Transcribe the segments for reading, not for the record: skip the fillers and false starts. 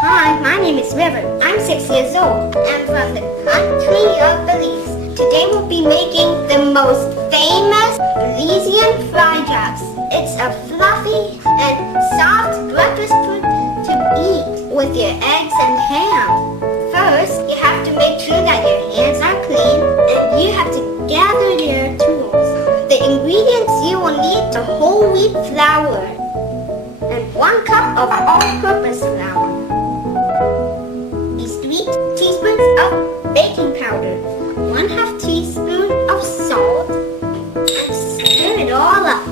Hi, my name is River. I'm 6 years old. I'm from the country of Belize. Today we'll be making the most famous Belizean Fry Jacks. It's a fluffy and soft breakfast food to eat with your eggs and ham. First, you have to make sure that your hands are clean and you have to gather your tools. The ingredients you will need are whole wheat flour and 1 cup of all-purpose flour. 3 teaspoons of baking powder, 1/2 teaspoon of salt, and stir it all up.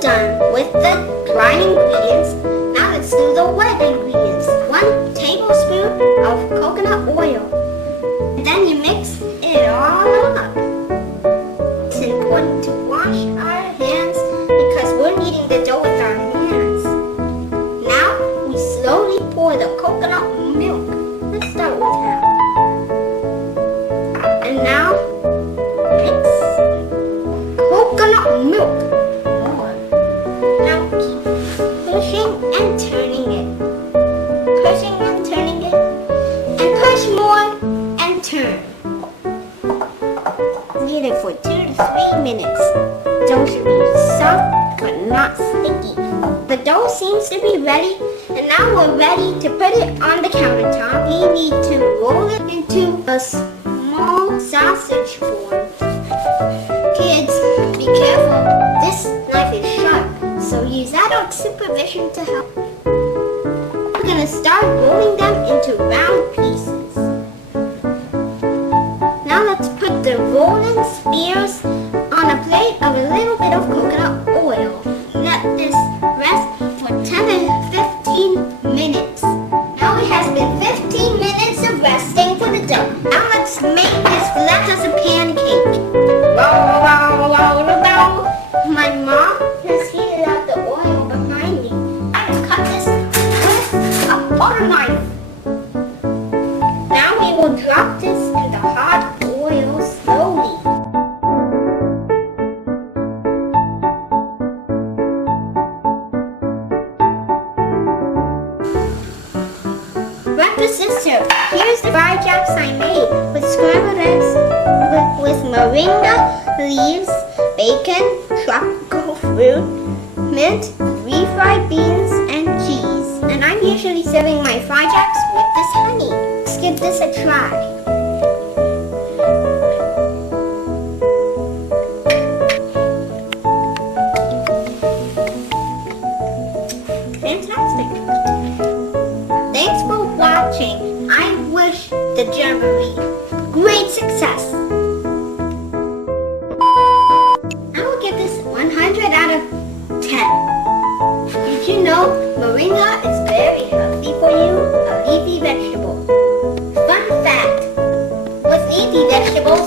Done with the dry ingredients, now let's do the wet ingredients. 1 tablespoon of coconut oil. And then you mix it all up. It's important to wash our hands because we're kneading the dough with our hands. Now we slowly pour the coconut milk. Let's start with half. And now mix coconut milk. More. Now keep pushing and turning it. Pushing and turning it. And push more and turn. Knead it for 2 to 3 minutes. Dough should be soft but not sticky. The dough seems to be ready, and now we're ready to put it on the countertop. We need to roll it into a small sausage form. Kids, be careful. This knife is sharp, so use adult supervision to help. We're gonna start rolling them into round pieces. Now let's put the rolling spears on a plate of a little bit of coconut oil. Let this rest for 10 to 15 minutes. Now it has been 15 minutes of resting for the dough. Now let's make this flat as a pancake. Wow, wow, wow, wow. My mom has heated up the oil behind me. I will cut this with a butter knife. Now we will drop this in the hot oil slowly. Breakfast is served. Here's the fried jacks I made with scrambled eggs with moringa leaves, bacon, tropical fruit, mint, refried beans, and cheese. And I'm usually serving my fried jacks with this honey. Let's give this a try. Fantastic. Thanks for watching. I wish the Jamboree great success. I will give this 100 out of 10. Did you know moringa is very healthy for you? A leafy vegetable. Fun fact, with leafy vegetables,